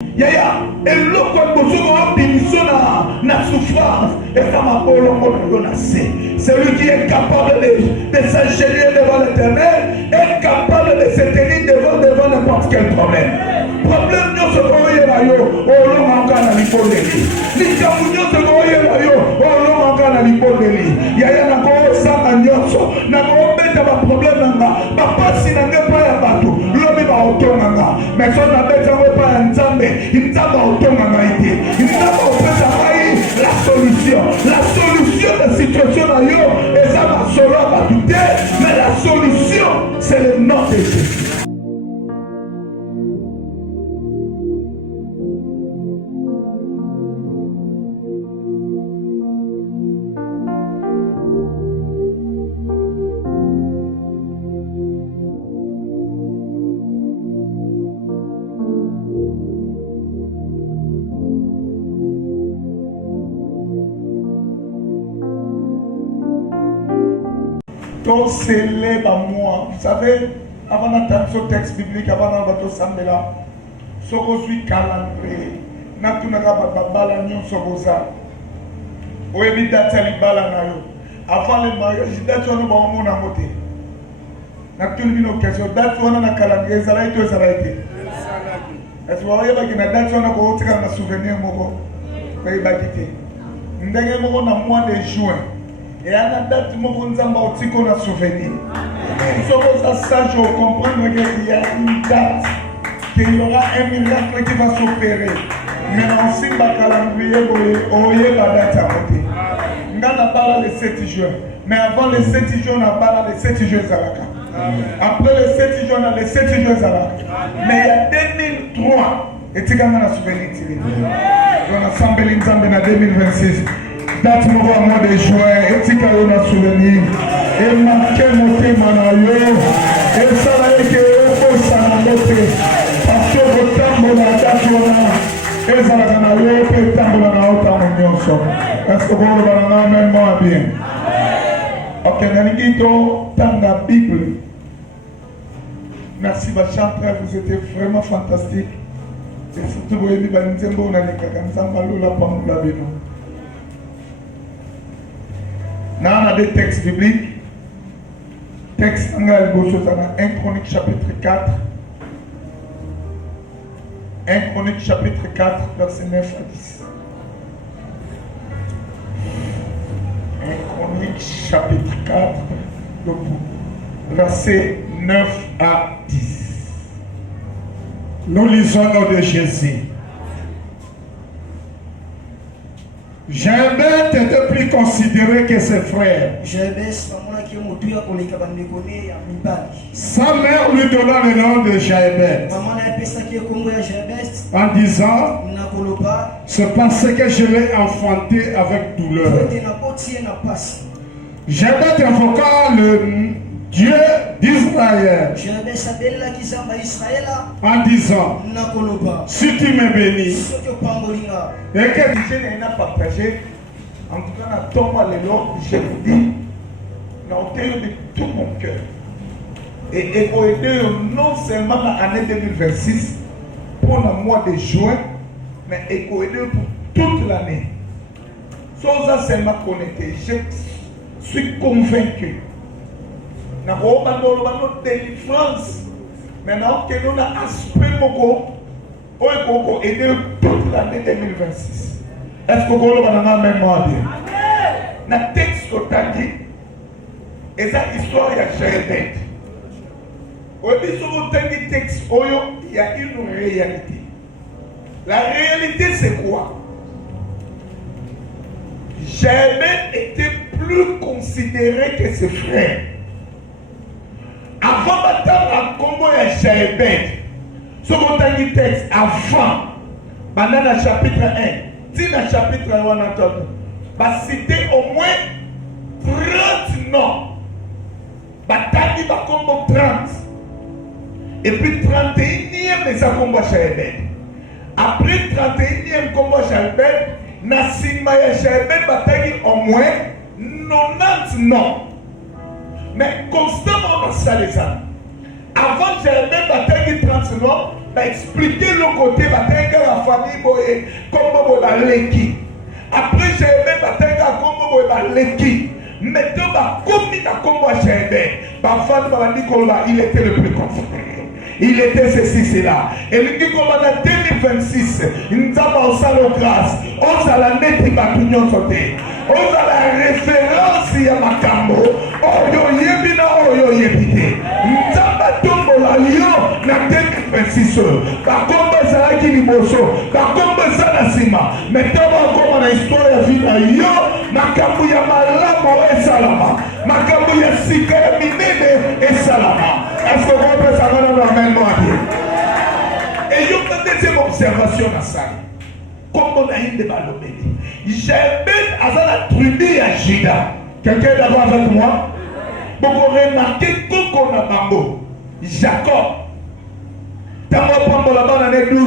Yaya, et l'eau quand vous na souffrance, et ça m'a c'est lui qui est capable de s'ingénier devant l'éternel, est capable de se tenir devant n'importe quel problème. Problème, nous se voyons là, oh l'homme encore dans l'hypothèse. L'Italie, nous se voyons là, oh l'homme encore dans l'hypothèse. Yaya, n'a pas ça, n'a pas problème, papa, si n'a pas ya bateau, l'homme va autonome, mais son appel, ça va pas un zambé. Il t'a pas autonome été. Il t'a pas autonome la solution. La solution de la situation d'ailleurs, et ça va solo va douter, mais la solution, c'est le nom de Jésus. Donc s'élève à moi. Vous savez, avant d'entendre ce texte biblique, avant d'entendre ce samedi-là, ce que je suis calendrier, n'a tout n'a pas bala nyon sobosa. Ou évite d'être bala na yo. Avant le mariage, date on a bon mon amoté. N'a tout une question. Date on a un calendrier, ça a été, ça a été. Est-ce que vous voyez que na date on a beaucoup de souvenirs moko. Vous va quitter. Ndenge moko na mois de juin. Et à la date, je vais vous un souvenir. Nous sommes sages pour comprendre qu'il y a une date, qu'il y aura un miracle qui va s'opérer. Mais on sait que le calendrier, on y est la date à côté. On a parlé le 7 juin. Mais avant le 7 juin, on a parlé le 7 juin Zalaka. Après le 7 juin, on a le 7 juin Zalaka. Mais il y a 2003, et tu as un souvenir. On a assemblé en 2026. Date mon mois de juin, et tu as un souvenir, et marqué mon témoin, et ça va être que ça va noter, parce que vous tambour la date, et ça va être que tambour la autant. Est-ce que vous avez même moi bien? Ok, Nanigito, dans la Bible. Merci, ma chanteur, vous étiez vraiment fantastique. Et surtout, vous avez dit, on a dit, on a des textes bibliques. Texte en 1 Chronique chapitre 4. 1 Chronique chapitre 4, verset 9 à 10. 1 Chronique chapitre 4, verset 9 à 10. Nous lisons le nom de Jésus. Jabet était plus considéré que ses frères. Sa mère lui donna le nom de Jabet en disant, c'est parce que je l'ai enfanté avec douleur. Jabet invoqua le Dieu d'Israël en disant, si tu me bénis, et que Dieu n'a pas partagé, en tout cas, à Thomas le Lord, je vous dis, de tout mon cœur. Et pour aider non seulement l'année 2026, pour le mois de juin, mais pour aider pour toute l'année. Sans ça seulement connecté, je suis convaincu. Nous avons une délivrance. Maintenant, que nous avons aspiré pour aider toute l'année 2026. Est-ce que vous avez un même mot à dire? Dans le texte que tu as dit, et ça, l'histoire de Jérémie. Au début du texte, il y a une réalité. La réalité, c'est quoi? Jérémie était plus considéré que ses frères. Avant d'attendre un combo de Jérémie, ce qu'on a dit texte, avant, dans le chapitre 1, si dans le chapitre 1, on entend, va citer au moins 30 noms. Batali va combo 30. Et puis 31e, mais ça combo Jérémie. Après 31e combo Jérémie, Nassima et Jérémie batali au moins 90 noms. Mais constamment dans ça les âmes. Avant Jérémie batali 30 noms, expliquer le côté batenga la famille boye comme ba leki. Après j'ai aimé batenga comme ba leki. Maintenant ba komi na kombo chebe. Ba femme ba Nicolas, il était le plus confortable. Il était ceci, cela. Et il dit qu'on va en 2026, nous avons au grâce. On a la nette batunion sauté. On a la référence à Makambo. Oh yo yebina, oh yo yebite. Nous avons tombé la lion en 2026. Par contre, ça a qui liboso. Par contre, ça la sima. Maintenant, on a l'histoire de la vie de yo. Makambo ya malamo et salama. Makambo ya sika ya minene et salama. Est-ce que vous pouvez savoir normalement? Et il y a une deuxième observation à ça. Comme on a une de Balobéli. J'ai à la tribu à Juda. Quelqu'un est d'accord avec moi? Vous remarquez qu'on a Bambo. Jacob. Tant qu'on prend la banane année 12.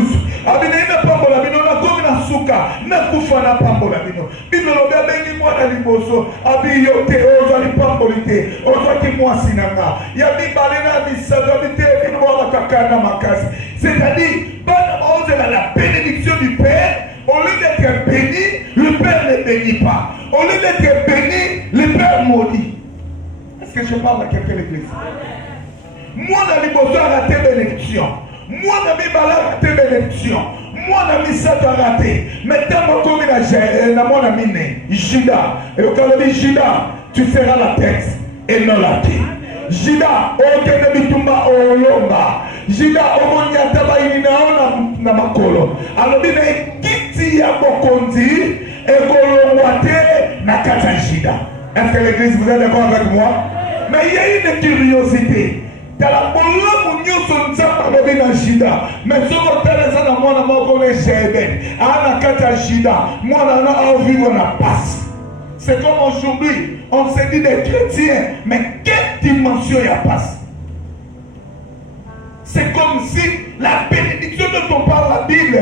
Abine ina pambola bino na komi na suka na kufa na pambola bino. Bino lobe bengi mwana liboso. Abi yote ozo li pambolite. Ozo ki mwasi nanga. Ya bi balena misaga bite bino wala kakana makasi. C'est-à-dire, bana maoze la bénédiction du Père. Au lieu d'être béni, le Père ne bénit pas. Au lieu d'être béni, le Père maudit. Est-ce que je parle à quelqu'un de l'église? Moi, dans les beaux a raté bénédiction. Moi, dans mes balades, raté bénédiction. Moi, dans mes sacs, raté. Maintenant, moi, comme dans mon ami, Juda. Et au cas où Juda, tu seras la tête et non la queue. Juda, au Kenebitumba, au Lomba. Juda, au Moniataba, il na makolo. Alors, il est kiti ya bokondi et kolongwate na kata Juda. Est-ce que l'église, vous êtes d'accord avec moi? Mais il y a une curiosité. Dans la boulot, nous sommes dans Juda. Mais si vous avez ça dans mon amour, on est Jébé. À la kata Juda, moi, on a envie, on a passe. C'est comme aujourd'hui, on se dit des chrétiens, mais quelle dimension il y a passe? C'est comme si la bénédiction dont on parle la Bible,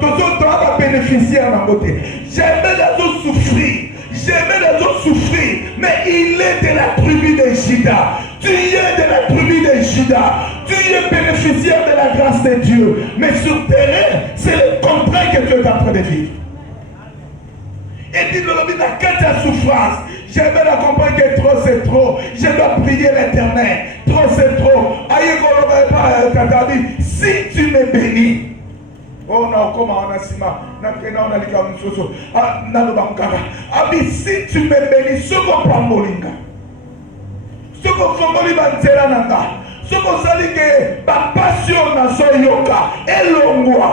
tous autres va bénéficier à ma beauté. J'aimais les autres souffrir. J'aimais les autres souffrir. Mais il est de la tribu de Juda. Tu es de la tribu de Juda. Tu es bénéficiaire de la grâce de Dieu. Mais sur terrain, c'est le contraire que tu es en train de vivre. Et dit le n'a qu'à ta souffrance. J'aimerais la comprendre que trop c'est trop. Je dois prier l'Éternel. Trop c'est trop. Si tu me bénis. Oh non, comment on a sima. On a dit comme chose. Si tu me bénis, ce qu'on prend molinga. Ce qu'on prend molinga, c'est la nanga. Ce qu'on s'est dit que ma passion n'a pas yoka. Et l'ongwa.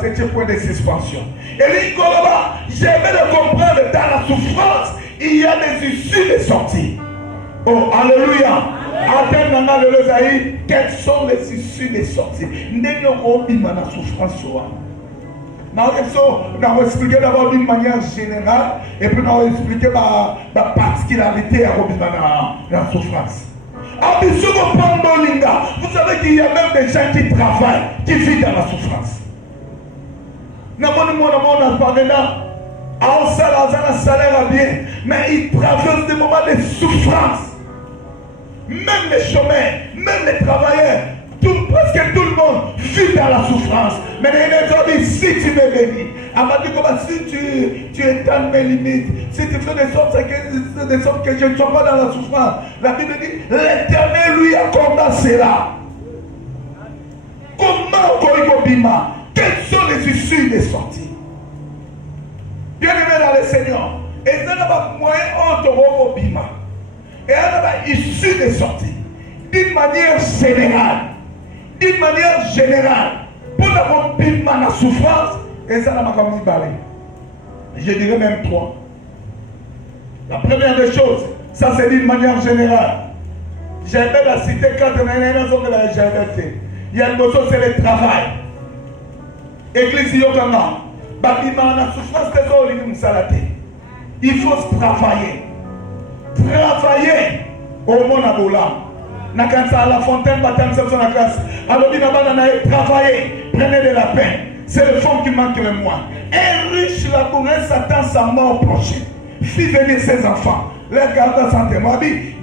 C'est un point de suspension. Et l'Ikoloba, j'aimerais le comprendre, dans la souffrance, il y a des issues de sortie. Oh, alléluia. Quelles sont les issues de sortie? Nous avons la souffrance. Nous avons expliqué d'abord d'une manière générale, et puis nous avons expliqué la particularité à la souffrance. Vous savez qu'il y a même des gens qui travaillent, qui vivent dans la souffrance. Un salaire bien, mais ils traversent des moments de souffrance. Même les chômeurs, même les travailleurs, presque tout le monde vit dans la souffrance. Mais il a dit, si tu me bénis, si tu étends mes limites, si tu fais de sorte que je ne sois pas dans la souffrance, la Bible dit, l'Éternel lui accorda cela. Comment quelles sont les issues des sorties? Bien aimé dans le Seigneur, et ça n'a pas moyen entre bima. Et elle a issue des sorties. D'une manière générale. D'une manière générale. Pour avoir bima la souffrance, et ça n'a pas comme parler. Je dirais même trois. La première des choses, ça c'est d'une manière générale. J'aimerais la citer quand on a une raison de la LGBT. Il y a une chose, c'est le travail. Église Yokanga, Babima, la souffrance des autres, il faut travailler. Travailler au monde à Bola. À la fontaine, alors, travailler, prenez de la peine. C'est le fond qui manque le moins. Un riche laboureur s'attend sa mort prochaine. Fit venir ses enfants, leur garde sa santé.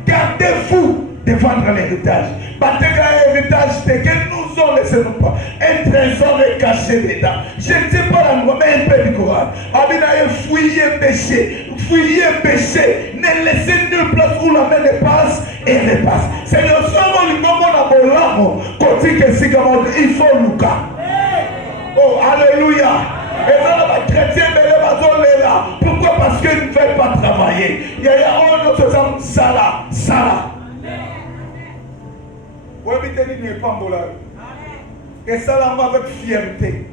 Gardez-vous de vendre l'héritage. Bateka héritage de que nous ont laissé non pas. Un trésor est caché dedans. Je ne sais pas la loi, mais un peu du Coran. Abinaye fouiller péché. Fouiller péché. Ne laissez nulle place où la main ne passe et ne passe. C'est le seul moment où on a bon quand il faut Lucas. Oh, alléluia. Et là, les chrétiens, mais là. Pourquoi? Parce qu'ils ne veulent pas travailler. Il y a un autre exemple, Salah. Oui, mais il n'est pas bon là. Et Salah avec fierté.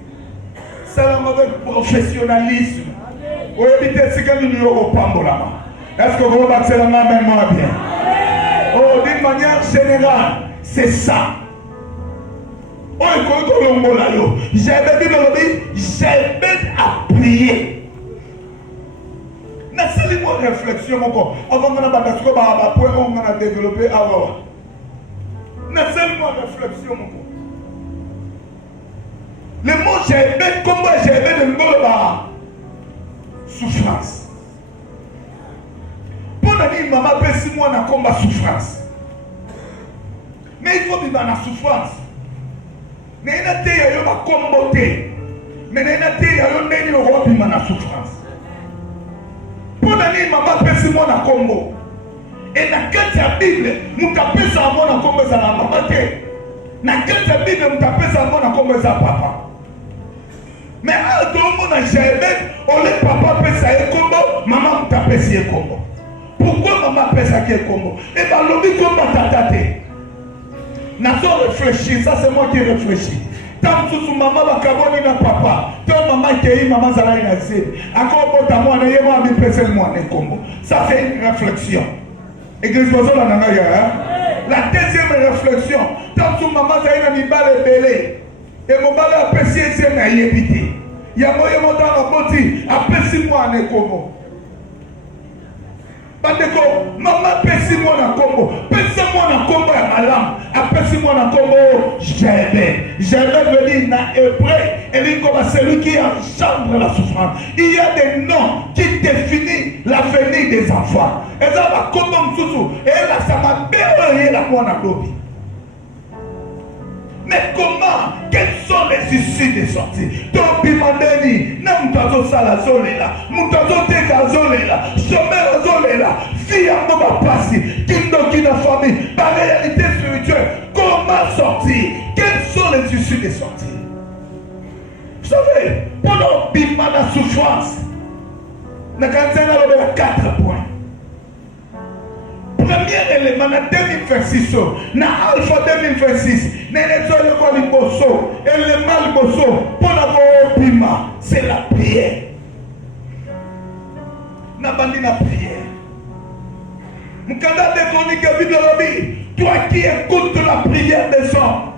Salah avec professionnalisme. Oui, mais c'est quand il n'y aura pas bon là. Est-ce que vous battez la main maintenant bien? Oh, d'une manière générale, c'est ça. J'aime à prier. N'est-ce pas une réflexion encore? Avant qu'on a développé alors. N'est-ce pas une réflexion encore? Le mot j'aime, comment j'aime le mot souffrance. Pour dire maman peut si moi on a combat souffrance. Mais il faut vivre dans la souffrance. Mais il y a des gens qui ont combattu. Mais il y a des gens qui ont vivre dans la souffrance. Pour dire maman peut si moi on a combat. Et dans la Bible, nous tapons ça moi on a combat ça la maman. Dans la Bible, nous tapons ça moi on a combat ça papa. Mais à tout le monde a jamais, on les papa peut ça et combat, maman tape ça et combat. Pourquoi maman peut ça et combat? Et bien l'objet combat tataté. N'a pas réfléchi, ça c'est moi qui réfléchis. Tant que maman va cabonner na papa, tant maman qui est maman zala ina zé. Encore pour ta moi na yémo ami pèse moi ne combo. Ça fait une réflexion. Église bozo la nanga ya. La deuxième réflexion, tant que maman zala ina mi balé belé. Et mon balé a péché c'est na yébité. Ya moye mo dans la boti a péché moi ne combo. Bandeko, maman pèse moi na combo. Pèse moi na combo ya malam. Après moi na combo, j'aimais veut dire dans hébreu, et dit comme celui qui engendre la souffrance. Il y a des noms qui définissent l'avenir des enfants. Et ça va comme Soussou. Et là, ça m'a béni la moi na lobby. Mais comment? Quelles sont les issues des sorties? Donc, Bimandeni, Namutazo Salazolela, Mutazo Tekazolela, Chomera Zolela, fille à Moba Passi, Kindo Kina famille, par réalité spirituelle, comment sortir? Quelles sont les issues des sorties? Vous savez, pendant Bimana souffrance, nous avons 4 points. Premier élément, dans 2026, dans Alpha 2026, dans les éléments pour la bima, c'est la prière. N'a pas dit la prière. M'kanda de chronique Bible lobby, toi qui écoutes la prière des hommes,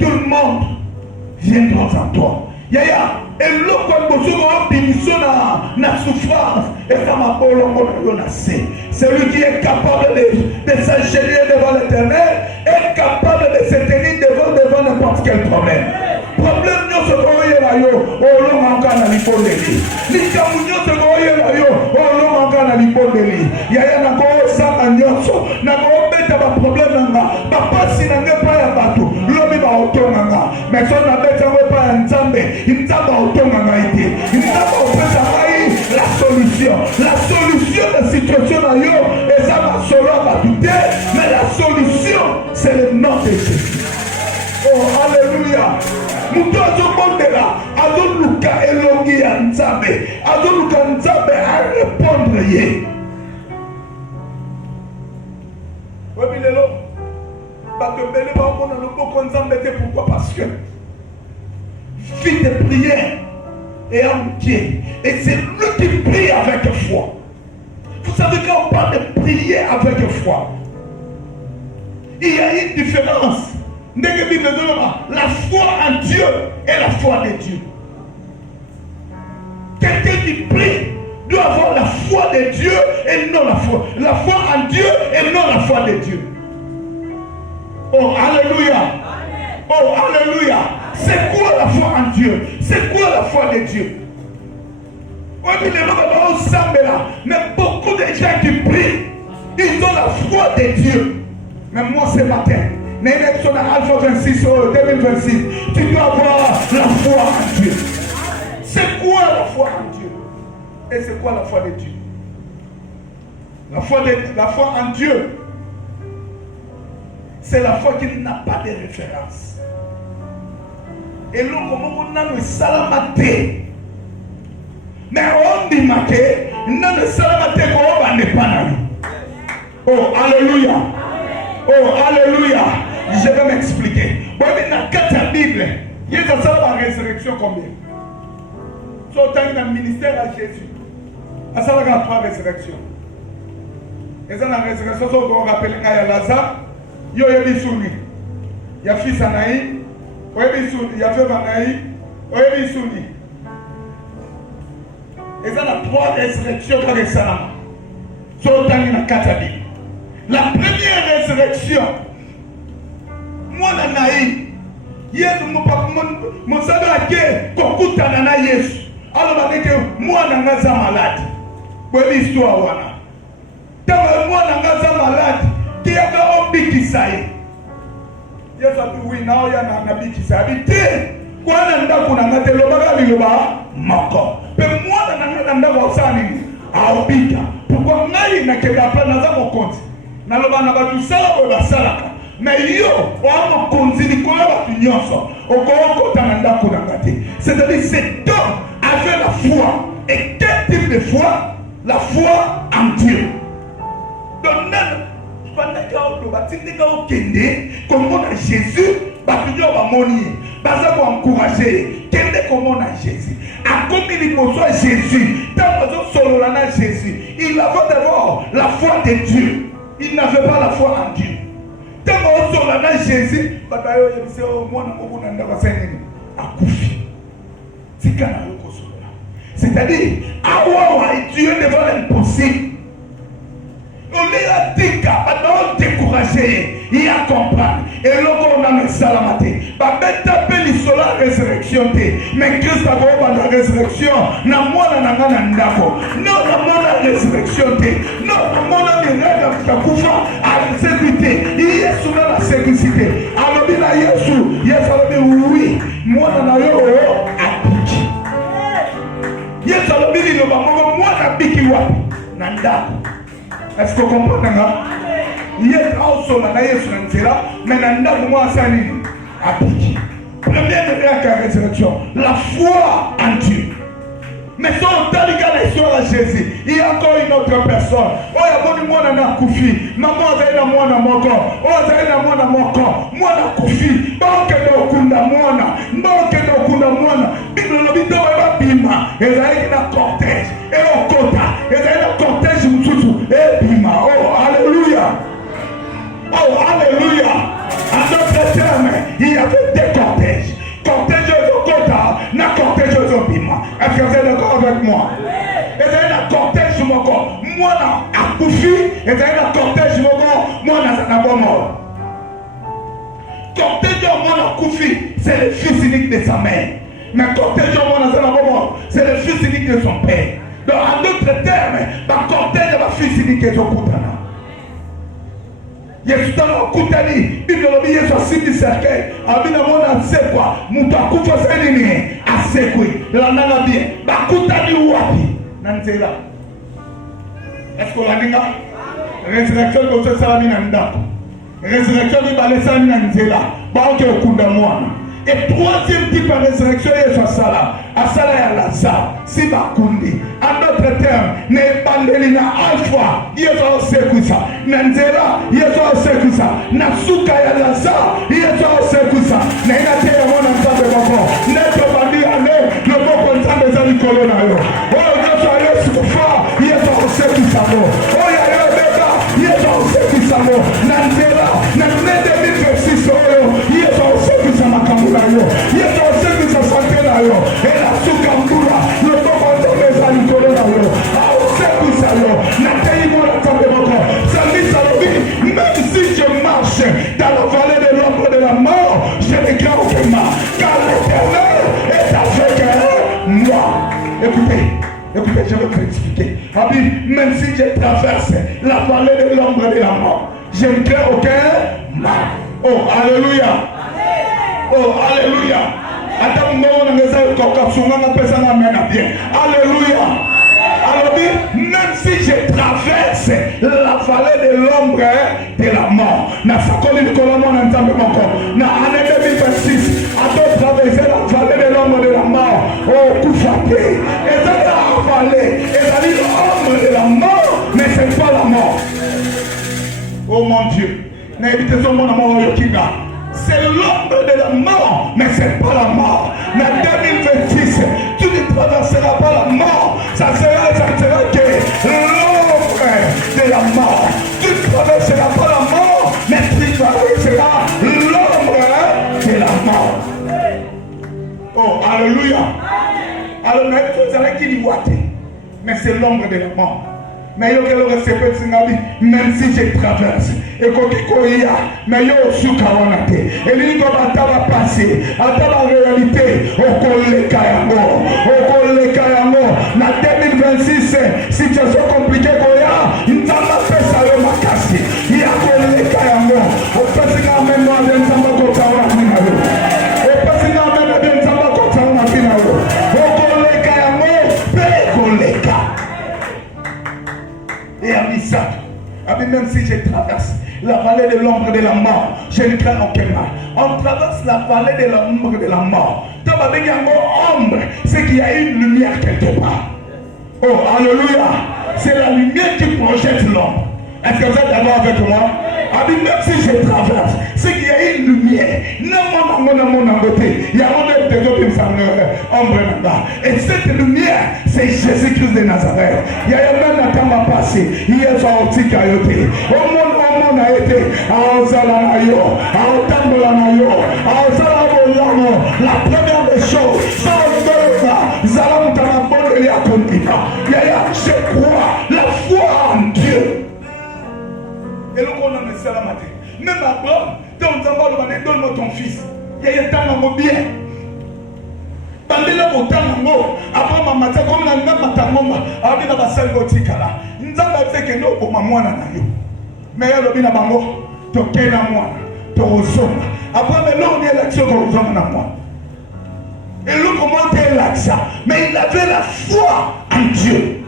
tout le monde viendra en toi. Yaya, et l'autre na souffrance, et ça m'a celui qui est capable de s'ingénier devant l'Éternel est capable de se tenir devant n'importe quel problème. Problème nous se voyait là yo, oh l'homme encore na l'hypodélie. L'ikamu nous se voyait là yo, oh l'homme encore na l'hypodélie. Yaya na ko sama nyonso, na ko beta ba problème nanga, ba pasi na ngepa ya batu, lobi ba otonga nga. Mais son na beta wepa ya nzambe, nzamba otonga nga ite. Nzamba opesa ngai la solution. La solution de situation na yo, et ça va solo va douter, mais la solution c'est le nom de Jésus. Oh alléluia. Mutozo bondela, azoluka elongi ya nzambe, azoluka nzambe a répondre ye. Obilelo, bato bele ba mona loboko nzambe te pourquoi? Parce que vie de prière et entier, et c'est lui qui prie avec foi. Vous savez quand on parle de prier avec foi, il y a une différence. La foi en Dieu et la foi de Dieu. Quelqu'un qui prie doit avoir la foi de Dieu et non la foi. La foi en Dieu et non la foi de Dieu. Oh, alléluia. Oh, alléluia. C'est quoi la foi en Dieu? C'est quoi la foi de Dieu? Mais beaucoup de gens qui prient, ils ont la foi de Dieu. Mais moi ce matin, Nénétion Alpha 26 2026. Tu dois avoir la foi en Dieu. C'est quoi la foi en Dieu? Et c'est quoi la foi de Dieu? La foi en Dieu, c'est la foi qui n'a pas de référence. Et là, comment on a le salamate? Mais on dit que non le salamate qu'on n'est pas là. Oh, alléluia. Oh, alléluia. Je vais m'expliquer. Bon, mais dans 4 Bible, il y a la résurrection combien? Soit dans le ministère à Jésus. À ça, il y a 3 résurrections. Et ça, la résurrection, on rappelle qu'il y a Lazare, il y a Bissouni, il y a fils Anaï, il y a feu Anaï, il y a Bissouni. Et ça, la 3 résurrections dans les salams. Soit dans le 4 Bible. La première résurrection, moi, Anaï, Yesu mon sabbat que kokuta na Yesu. Alors moi, je suis malade. Bonne histoire, wana. Tant moi, je suis malade. Qui a fait un bikisaï? Yesu a dit oui, non, il y a un bikisaï. Quoi, on a qu'on a fait le bagage de l'oba, mako. Mais moi, on a fait ça, à obika. Pourquoi on a fait la place dans mon compte? Na loba na batu sala o basalaka. Mais yo, on a continué quoi batu nyonso. Oko ta ndako na ngate. C'est-à-dire cet homme avait la foi. Et quel type de foi? La foi en Dieu. Donc pendant que on va tindika au kende, comme on a Jésus, batu yo ba moni. Baza ko encourager. Kende comme on a Jésus. A comme il besoin Jésus. Tant que solo na Jésus, il avait d'abord la foi de Dieu. Il n'avait pas la foi en Dieu. Tant qu'on sort là Jésus, c'est-à-dire, Dieu devant l'impossible. On est dit qu'on découragé, il a compris. Et là, on a le salamate. La résurrection, mais Christ a dit la résurrection. Na moi na ndako. Non, la résurrection. Non, la résurrection. À la sécurité. Il est sous la sécurité. Alors, il a Yesu, oui. Moi, na yo apiki. Yesu a dit le bamo moi na biki wapi. Na ndako. Est-ce que vous comprenez? Il est aussi là, mais il y a la résurrection. La foi en Dieu. Mais si on t'a dit à Jésus, il y a encore une autre personne. Oh, il y a un koufi. Maman, il y a un moko. Oh, il y a un moko. Moi, un koufi. Donc, il y a un kunda moana. Donc, il y a un kunda moana. Bible, le bito, il va bima. Il y a un cortège. Et au kota. Il y a un cortège. Et bima. Oh, alléluia. Oh, alléluia. En d'autres termes, il y avait des cortèges. Cortège au kota. Na cortège au bima. Est-ce que vous êtes d'accord avec moi? Et c'est un cortège sur mon corps. Moi, à Koufi, et c'est un cortège sur mon corps. Moi, dans un bon mort. Cortège au monde à Koufi, c'est le fils unique de sa mère. Mais cortège au monde dans un bon mort, c'est le fils unique de son père. Donc, en d'autres termes, le cortège de la fils unique de son Koutana. Yesu tano kutani Bible lobi Yesu asimi cercueil abina mona asekwa mtu akufa sasa nini asekwe la nanga bien bakutani wapi na nzela. Est-ce qu'on l'a dit? Résurrection de ce salami na ndako. Résurrection de balesani na nzela ba oke okunda mwana. Et troisième type de résurrection Yesu asala ya Lazare si bakundi. En d'autres termes, ne bandeli na alpha Yesu osekusa na nzela Yesu osekusa na suka ya Lazare Yesu osekusa na ina te ya mwana nzambe moko neto bandi ale loboko nzambe za likolo na yo oyo Yesu Yesu kufa Yesu osekusa mo oyo ya beba Yesu osekusa mo na nzela na nende mitresi oyo Yesu osekusa makambo na yo Yesu osekusa sante na yo ela suka mbura loboko nzambe za likolo na yo osekusa yo na tei mwana nzambe moko Salmi Salobi, même si je marche dans la vallée de l'ombre de la mort, je ne crains aucun mal, car l'Éternel est avec moi. Écoutez, je vais vous expliquer. Même si je traverse la vallée de l'ombre de la mort, je ne crains aucun mal. Oh, alléluia. Oh, alléluia. Attends, non, on a amen bien. Alléluia. Alors, même si je traverse la vallée de l'ombre de la mort, na sakoli kolamo na nzambe moko, na année 2026, à traverser la vallée de l'ombre de la mort, oh, kufate, et dans la vallée, et dans l'ombre de la mort, mais c'est pas la mort. Oh mon Dieu, c'est l'ombre de la mort, mais c'est pas la mort. Mais 2026, tu ne traverseras pas la mort. Ça ne sera que l'ombre de la mort. Tu ne traverseras pas la mort, mais tu traverseras l'ombre de la mort. Oh, alléluia. Alors, mais c'est l'ombre de la mort. Mais yo kelo respect singabi même si je traverse et kokikoya mais yo sukawanate et lui ko bataba passer ataba réalité okoleka yango na 2026 situation compliquée koya ntamba pesa yo makasi ya koleka yango opesinga meno ya ntamba ko tawa mina yo opesinga meno ya ntamba ko tawa mina yo okoleka yango pe koleka. Et à Misa, même si je traverse la vallée de l'ombre de la mort, je ne crains aucun mal. On traverse la vallée de l'ombre de la mort. Dans ma ombre, c'est qu'il y a une lumière quelque part. Oh, alléluia. C'est la lumière qui projette l'ombre. Est-ce que vous êtes d'accord avec moi? Même si je traverse, c'est qu'il y a une lumière. Non, mon côté. Il y a un des autres qui ombre là-bas. Et cette lumière, c'est Jésus-Christ de Nazareth. Il y a un temps à passer. Il y a un sorti qui a été. Au monde a été. À Ozalanayo, à Otambulanayo, à Ozalaboyano. La première des choses, sans Zalamutanabondi à Kontina. Je crois la foi en Dieu. Et le monde ne sait la matin. Même Abraham, donne-moi ton fils. Il y a un temps bien. Bandela Botango, Abraham Mata, comme la Namatamoma, Abina Basal Botikala. Nzamba fait que nous, pour ma moine, mais il y a le Binabango, Tokena moine, Torosoma. Abraham est l'homme de l'action pour à moi. Et l'homme commentait l'action, mais il avait la foi en Dieu.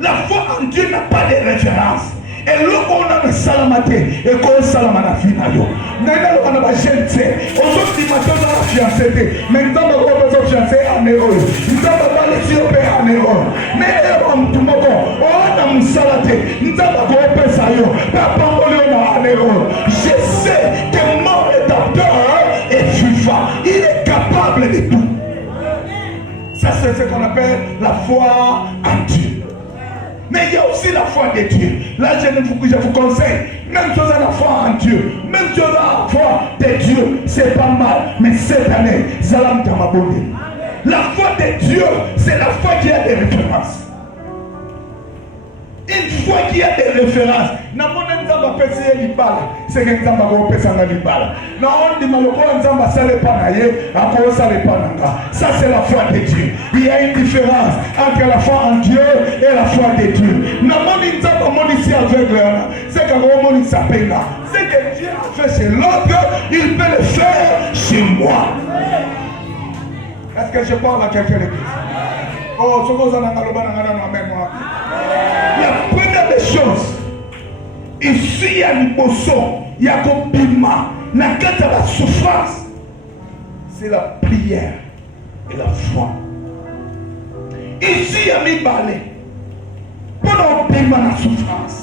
La foi en Dieu n'a pas de référence. Et l'homme on a le salamate et qu'on salamana finalement. N'a pas de gente. Aujourd'hui matin dans la fiancée. Maintenant on va pas fiancé en héros. Nous avons pas les yeux en héros. Mais on tout le monde. On a un salate. Nous avons pas ça yo. Papa on en héros. Je sais que mon rédacteur est vivant. Il est capable de tout. Ça c'est ce qu'on appelle la foi en Dieu. Mais il y a aussi la foi de Dieu. Là, je vous conseille, même chose à la foi en Dieu, même chose à la foi de Dieu, c'est pas mal. Mais cette année, Zalam Tamabonde. La foi de Dieu, c'est la foi qui a des références. Une fois qu'il y a des références, c'est que Nzamba va pesanga libala. Na on dit maloko Nzamba sale panaye, ako sale pananga. Ça c'est la foi de Dieu. Il y a une différence entre la foi en Dieu et la foi de Dieu. Na moni Nzamba moni ici aveugle, c'est que moni s'appelle. C'est que Dieu a fait chez l'autre, il peut le faire chez moi. Est-ce que je parle à quelqu'un de plus? Oh, ce que vous avez la première des choses, ici il y a une boisson, il y a un piment, il y a la souffrance, c'est la prière et la foi. Ici il y a mis balai, pendant le piment, la souffrance,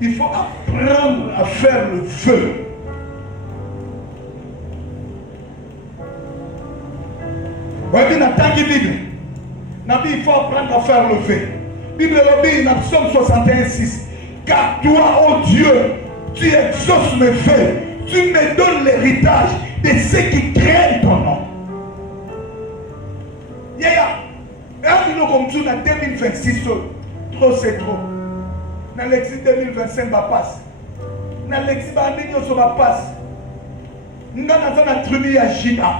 il faut apprendre à faire le feu. Oui, il faut apprendre à faire le feu. Bible dit dans Psaume 61:6. Car toi, oh Dieu, tu exauces mes feux, tu me donnes l'héritage de ceux qui craignent ton nom. Comme tu en 2026, trop c'est trop. Dans l'exil 2025, va passer. Dans l'exil 2025, va passer. Nous avons un tribu à Gina.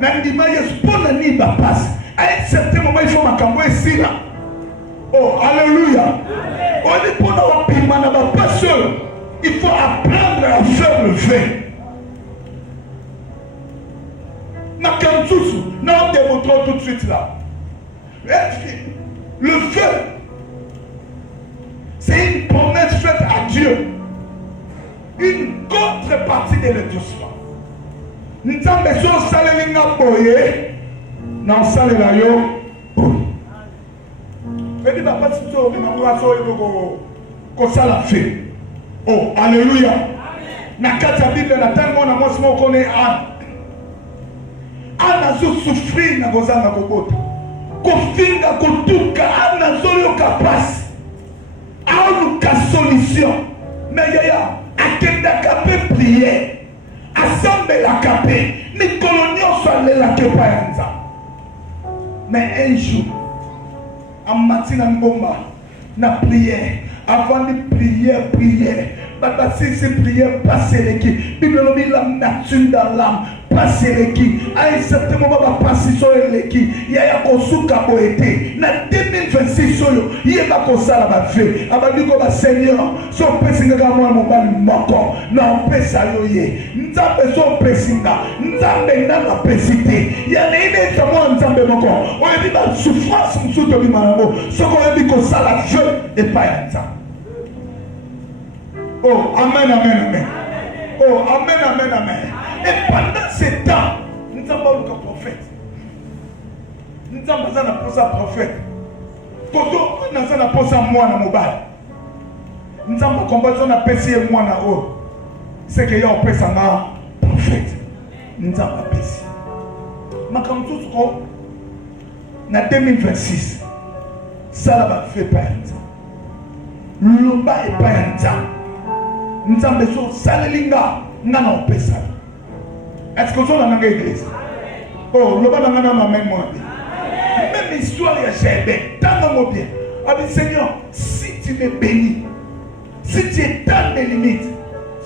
Dans le dimanche, va passer. À un certain moment, il faut m'accompagner ici là. Oh, alléluia. On est pour nous, on ne va pas seul. Il faut apprendre à faire le feu. Makamtsusu, non, démontrons tout de suite là. Le feu, c'est une promesse faite à Dieu. Une contrepartie de l'étouffement. Nous avons besoin de saler boye, non saler la yo boye. Je dis papa si tu as ça la fait. Oh, alléluia. Na kata Bible na tango na mwasi mo kone Anne. Anne azo souffrir na gozanga kobota. Kofinga kotuka Anne azo yoka passe. Aoluka solution. Mais yaya akenda kape prier. Assemble la capé, les coloniaux sont les la kepayanza. Mais un jour, en matin en bomba, na prière, avant de prier, Baba si c'est prière, passer l'équipe. Bible la nature dans l'âme, passer l'équipe. À un certain moment, va passer sur l'équipe. Il y a un kosuka boété. Na 2026, il y a un kosa la fait. Avant de dire Seigneur, son pessinga moi mon bal moko. Non, pesa yoye. Nzambe son pessinga. Nzambe na pesité. Il y a une état nzambe moko. On a dit la souffrance sous de bimango. Ce qu'on a dit kosa la feu et pas nzambe. Oh, amen, amen, amen. Oh, amen, amen, amen. Et pendant ce temps, nous avons un prophète. Nous avons un prophète. Quand nous avons un moi dans mobile. Nous avons combattu un PC et moi dans haut. C'est qu'il y a un prophète. Nous avons un PC. Mais comme tout ce qu'on a en 2026, ça va faire pas un temps. L'omba est pas un temps. Nous avons besoin de salélinga, nous avons besoin. Est-ce que vous avez une église? Oh, le bas de la même même histoire, j'ai tant bien. Avec Seigneur, si tu me bénis, si tu étends mes limites,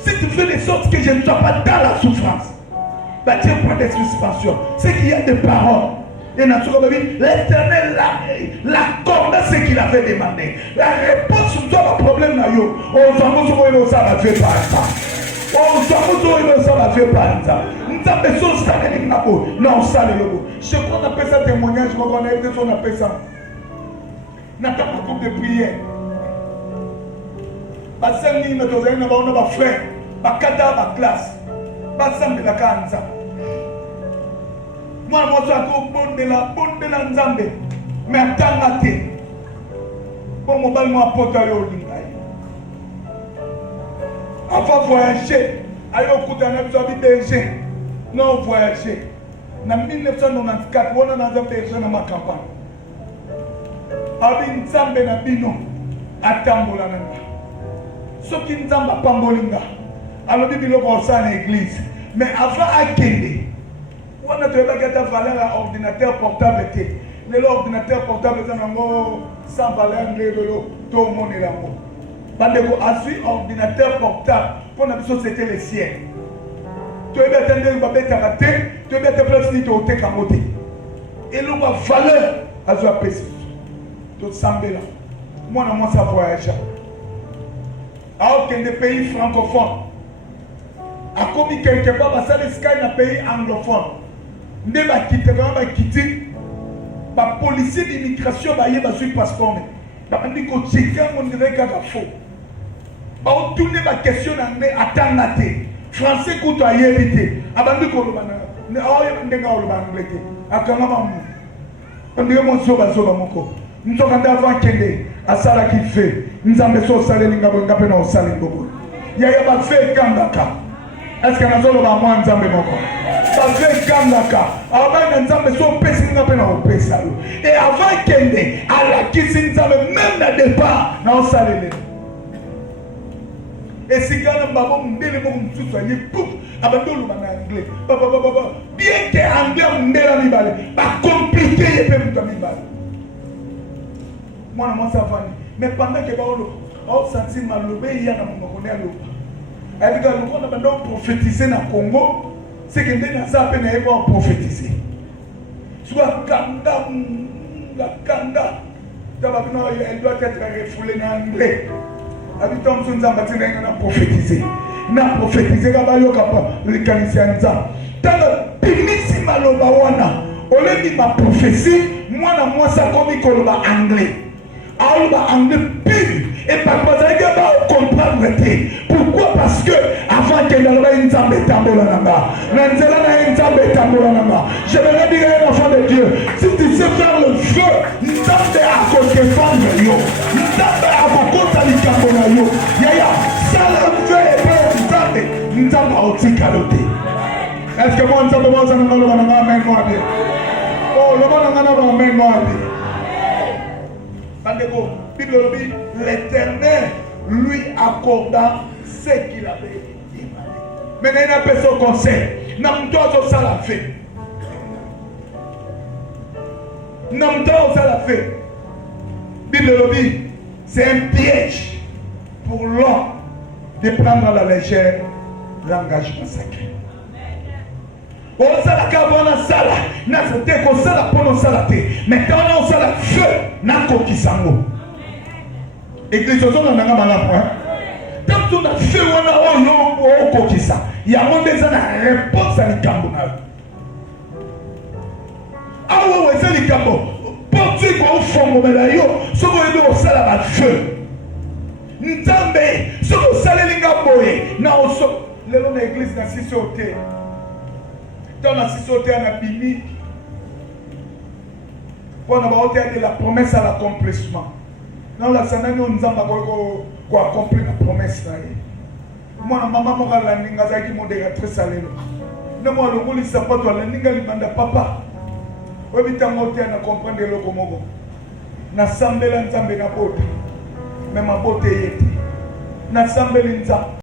si tu fais de sorte que je ne sois pas dans la souffrance, bah tu prends des suspensions. C'est qu'il y a des paroles. Et l'Éternel l'accorde ce qu'il avait demandé. La réponse sur le problème là, on s'en fout, ça va faire par ça. On s'en fout, ça va faire par ça. Nous avons besoin de ça. Non, ça le logo. Je crois qu'on appelle ça témoignage, je crois qu'on appelle ça. Nous avons un groupe de prière. Parce que nous avons un frère, un cadavre, une classe. Parce que nous avons un frère. Moi, je suis bon de la Nzambe. Mais attends, bon, mon bal m'a apporté à l'eau. Avant de voyager, allez au coup d'un épisode berger. Non, voyager. En 1994, on a un berger dans ma campagne. Avec Nzambe na bino, atambola nanga. Ce qui Nzamba pambolinga. Alors, il y a une église. Mais avant à Kende, on a trouvé que la valeur à ordinateur portable était. Mais l'ordinateur portable est sans valeur, tout le monde est là. Parce que à suivre ordinateur portable, pour la chose c'était le ciel. Tu es bien entendu, tu es raté, tu es bien entendu, tu es camoté. Et l'on a valeur à ce pays. Tout semble là. Moi, ça voyage. Alors qu'il y a des pays francophones. À comme quelque part, ça les Sky dans pays anglophone. Ne va quitter, va quitter. Les policiers d'immigration va suivre passeport. On dit que checker, on dirait qu'il y a faux. On tourne la question anglais attendre la tête. Français coûte à y éviter. Avant de qu'on ne anglais. À quand on dirait mon soeur à Solomoko. Nous sommes avant qu'il à ça qui fait. Nous avons besoin de salaire n'ingapé dans le salaire. Il y a pas fait Kandaka. Est-ce qu'il y a un seul moment moi nous avons ça fait Kandaka. Avant nous avons besoin de payer n'ingapé dans le salaire. Et avant qu'il à la qui nous avons même le départ dans le salaire. Et si quand on va me tout ça, il poup, abandonne le anglais. Bien que anglais on est là, pas compliqué, il peut me balles. Moi, ça va. Mais pendant que on sentit mal il y a mon connaît l'eau. Elle dit que nous avons prophétisé dans le Congo, c'est que nous avons appelé à prophétiser. Soit Kanda, elle doit être refoulée en anglais. Habitant son zambati n'a prophétisé. N'a prophétisé kabayoka le canisian zam. Tanga pinisi maloba wana. Olebi ma prophétie, moi na moi ça comme koloba anglais. Aoloba anglais pur. Et par contre, il va comprendre. Pourquoi? Parce que avant qu'il y ait une zambe tambola nanga, je vais dire à un enfant de Dieu, si tu sais faire le feu, nzambe à côté défendre yo, nzambe à côté likambola yo, yaya, ça le feu et bien nzambe à oti kalote. Est-ce que moi nzambe moi ça n'a pas le amen moi bien? Oh, le monde n'a pas amen moi bien. Bandeko, Bible dit, l'Éternel lui accorda ce qu'il avait demandé. Maintenant, il a fait son conseil. Namto ça l'a fait. Namto ça l'a fait. Bible dit, c'est un piège pour l'homme de prendre à la légère l'engagement sacré. On sala kabana sala na sote ko sala pono sala te maintenant on sala feu na kokisango église ozona nanga malamu tant on a feu wana o kokisa ya monde za na réponse à likambo na awo weza likambo porte ko fongo mela yo soko ebe osala ba feu nzambe soko sala linga boye na oso lelo na église na siso te. Dans la société, on a fini. Pour la promesse à l'accomplissement. Dans la semaine, nous avons accompli la promesse. Moi, maman, moi, la ninga zaki modératrice à l'élo. Non, moi, le mot, il s'appelle toi, la ninga, il m'a papa. Oui, mais t'as monté à comprendre le locomogo. Na sambe la nzambe na bote. Mais ma bote yete. Na sambe la nzambe.